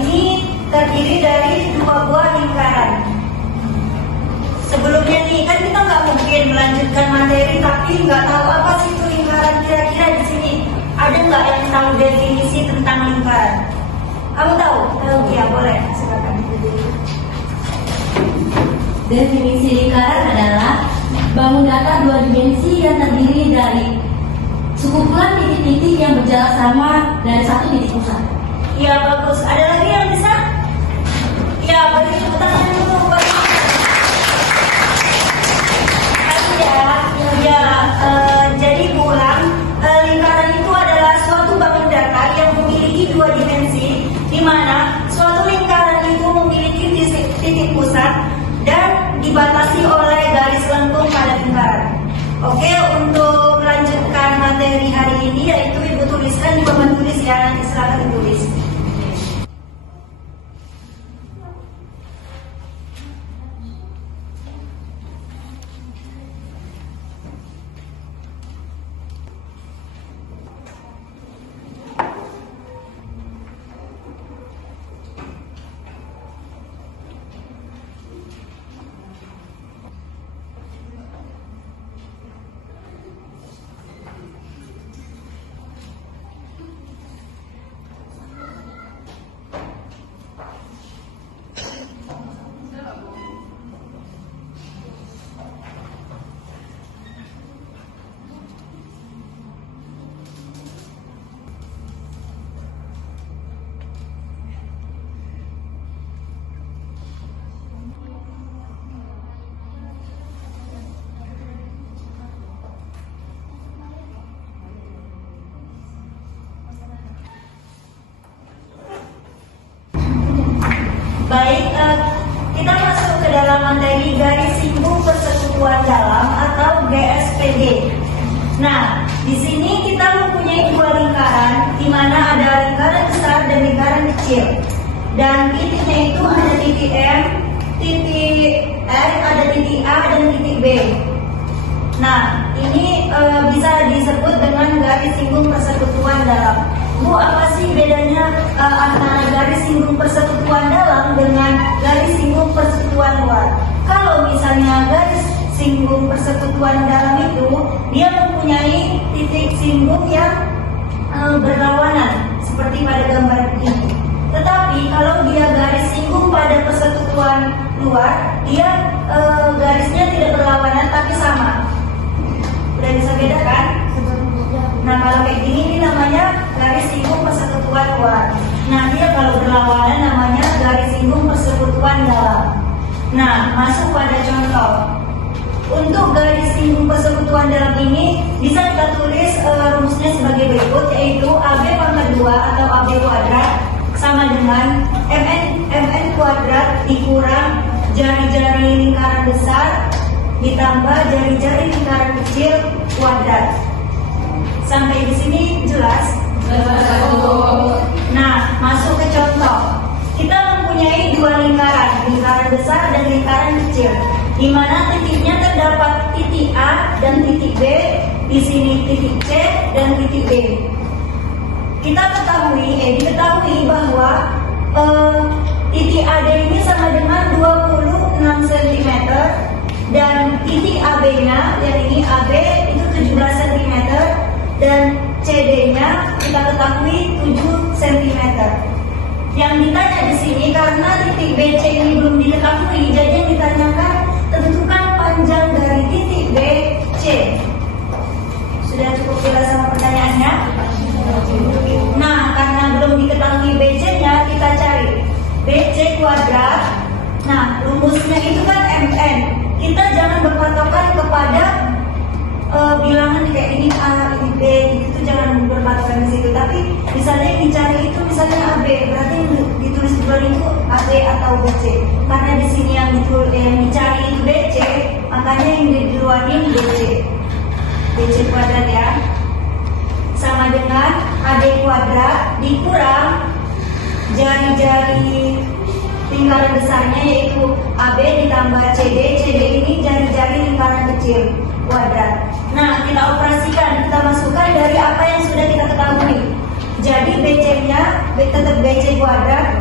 ini terdiri dari dua buah lingkaran. Sebelumnya nih, kan kita nggak mungkin melanjutkan materi tapi nggak tahu apa sih itu lingkaran. Kira-kira di sini ada nggak yang tahu definisi tentang lingkaran? Kamu tahu? Ya boleh, silakan. Definisi lingkaran adalah bangun datar dua dimensi yang terdiri dari sekumpulan titik-titik yang berjarak sama dari satu titik pusat. Iya, bagus. Ada lagi yang bisa? Ya, beri tepuk tangan dulu buat jadi ulang, lingkaran itu adalah suatu bangun datar yang memiliki dua dimensi, di mana suatu lingkaran itu memiliki titik pusat dan dibatasi oleh garis lengkung pada lingkaran. Oke, untuk melanjutkan materi hari ini yaitu Ibu tuliskan di papan tulis ya, nanti silakan ditulis. Baik, kita masuk ke dalam materi garis simbol persekutuan dalam atau GSPD. Nah, di sini kita mempunyai dua lingkaran, di mana ada lingkaran besar dan lingkaran kecil. Dan titiknya itu ada titik M, titik R, ada titik A dan titik B. Nah, ini bisa disebut dengan garis simbol persekutuan dalam. Bu, apa sih bedanya antara garis simbol persekutuan dalam dengan garis simbol persekutuan luar? Kalau misalnya garis simbol persekutuan dalam itu dia mempunyai titik simbol yang berlawanan seperti pada gambar ini. Tetapi kalau dia garis simbol pada persekutuan luar, dia garisnya tidak berlawanan tapi sama. Udah bisa bedakan? Nah, kalau kayak gini ini namanya garis simbol persekutuan luar. Nah, dia kalau berlawanan namanya garis simbol persekutuan dalam. Nah, masuk pada contoh. Untuk garis simbol persekutuan dalam ini bisa kita tulis rumusnya sebagai berikut, yaitu AB pangkat 2 atau AB kuadrat sama dengan MN kuadrat dikurang jari-jari lingkaran besar ditambah jari-jari lingkaran kecil kuadrat. Sampai di sini jelas? Nah, masuk ke contoh. Kita mempunyai dua lingkaran, lingkaran besar dan lingkaran kecil, di mana titiknya terdapat titik A dan titik B, di sini titik C dan titik B. Kita diketahui bahwa titik AD ini sama dengan 26 cm dan titik AB-nya, yang ini AB itu 17 cm dan CD-nya kita ketahui 7 cm. Yang ditanya di sini karena titik BC ini belum diketahui, jadi yang ditanyakan tentukan panjang dari titik BC. Sudah cukup jelas sama pertanyaannya? Nah, karena belum diketahui BC-nya, kita cari BC kuadrat. Nah, rumusnya itu kan MN. Kita jangan berpatokan kepada bilangan kayak ini A, ini B, itu jangan berpatokan di situ. Tapi misalnya yang dicari itu misalnya AB, berarti yang ditulis di luar itu AB atau BC. Karena di sini yang dicari itu BC, makanya yang di luar ini BC. BC kuadrat ya. Sama dengan AD kuadrat dikurang jari-jari lingkaran besarnya yaitu AB ditambah CD. CD ini jari-jari lingkaran kecil kuadrat. Nah, kita operasikan, kita masukkan dari apa yang sudah kita ketahui. Jadi BC-nya tetap BC kuadrat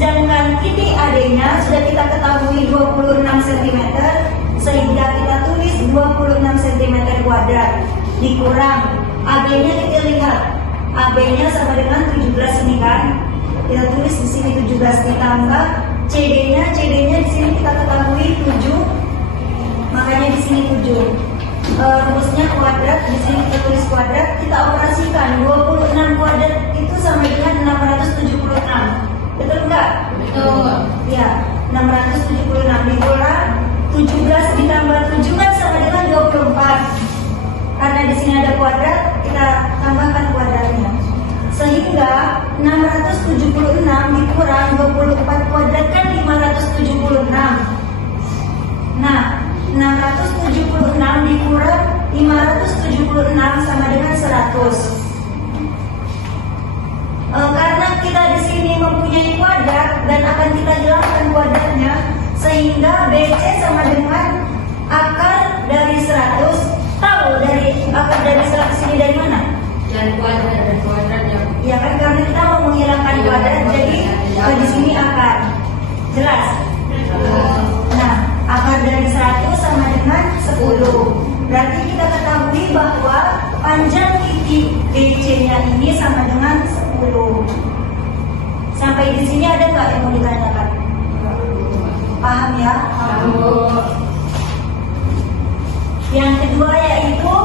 Sedangkan titik AD-nya sudah kita ketahui 26 cm, sehingga kita tulis 26 cm kuadrat dikurang AB-nya. Kita lihat AB-nya sama dengan 17 ini kan. Kita tulis di sini 17 ditambah CD-nya di sini kita ketahui 7. Makanya di sini 7. Rumusnya kuadrat, di sini kita tulis kuadrat, kita operasikan 26 kuadrat itu sama dengan 676. Betul enggak? Betul. Ya, 676 dikurang 17 ditambah 7 kan sama dengan 24. Karena di sini ada kuadrat, kita tambahkan kuadratnya. Sehingga 676 dikurang 24 kuadrat kan 576. Nah, 676 dikurang 576 sama dengan 100. Karena kita di sini mempunyai kuadrat dan akan kita hilangkan kuadratnya, sehingga BC sama dengan akar dari 100. Tahu dari akar dari 100 ini dari mana? Dari kuadrat ya. Ya kan, karena kita mau menghilangkan kuadrat, jadi di sini akar. Jelas? Nah, akar dari 100 sama dengan 10. Berarti kita ketahui bahwa panjang titik BC-nya ini sama dengan 10. Sampai di sini ada nggak yang mau ditanyakan? Paham ya? Yang kedua yaitu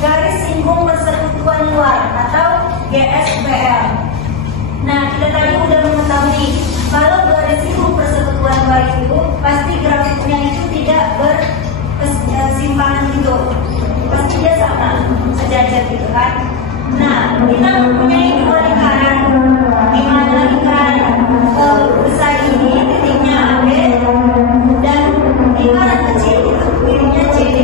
garis singgung persekutuan luar atau GSPL. Nah, kita tadi udah mengetahui kalau garis singgung persekutuan luar itu pasti grafiknya itu tidak bersimpangan gitu, pasti dia sama sejajar gitu kan. Nah, kita mempunyai dua lingkaran, di mana lingkaran besar ini titiknya AB dan lingkaran kecil itu titiknya CD.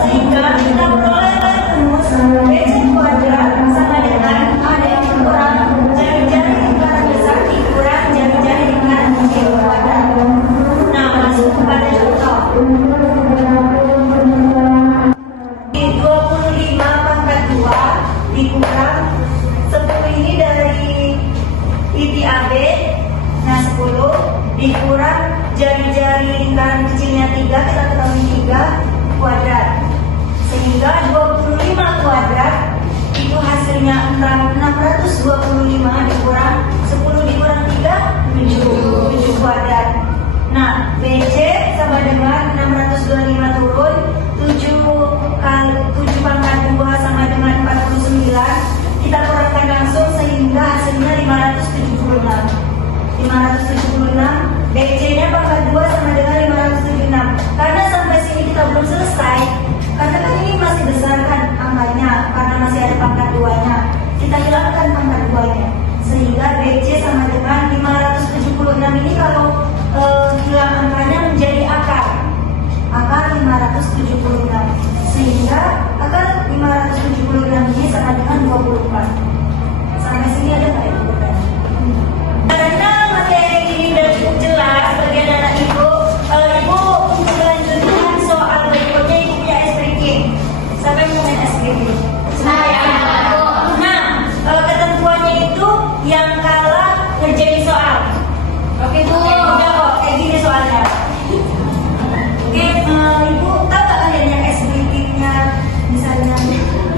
Sehingga kita peroleh rumus BC kuadrat sama dengan AD dikurang jari-jari lingkaran besar dikurang jari-jari lingkaran kecil kuadrat. Nah, masuk kepada contoh. 25 pangkat 2 dikurang 10 ini dari titik AB. Nah, 10 dikurang jari-jari lingkaran kecilnya 3, kita ketahui 3 kuadrat. Sehingga 25 kuadrat itu hasilnya 625 dikurang 10 dikurang 3, 7 kuadrat. Nah, BC sama dengan 625 turun 7 pangkat 2 sama dengan 49. Kita kurangkan langsung sehingga hasilnya 576. BC-nya pangkat 2 sama dengan 576. Karena sampai sini kita belum selesai, karena kan ini masih besar kan angkanya, karena masih ada pangkat 2-nya. Kita hilangkan pangkat 2-nya. Sehingga BC sama dengan 576 ini kalau hilang angkanya menjadi akar 576. Sehingga akar 576 ini sama dengan 24. Sampai sini ada nggak ibu bertanya? Karena materi ini sudah cukup jelas bagi anak ibu, ibu melanjutkan soal berikutnya. Ibu punya SPK. Siapa yang punya SPK? Saya. Nah, ketentuannya itu yang kalah ngerjain soal. Oke Bu, udah kok kayak gini soalnya. Oke, ibu tahu tak kalian yang SPK-nya misalnya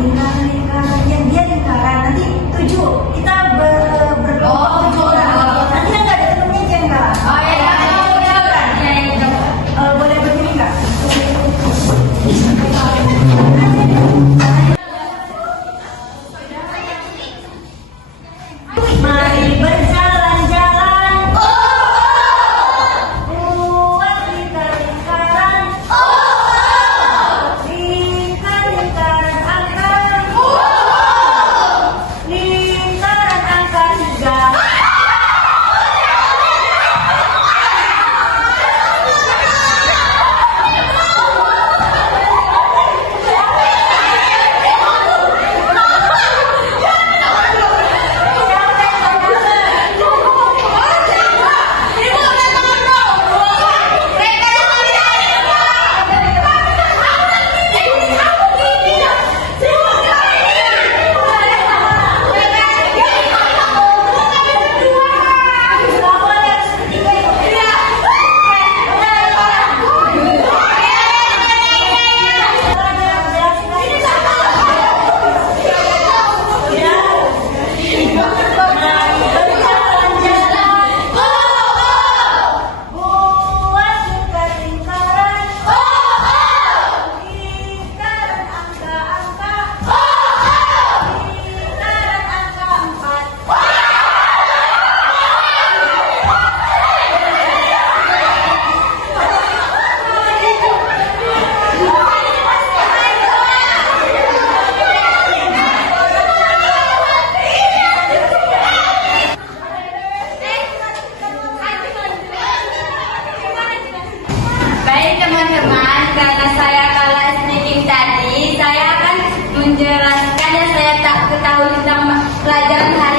lingkaran yang dia lingkaran nanti 7 kita berkelompok 7 orang. menjelaskan yang saya tak ketahui tentang pelajaran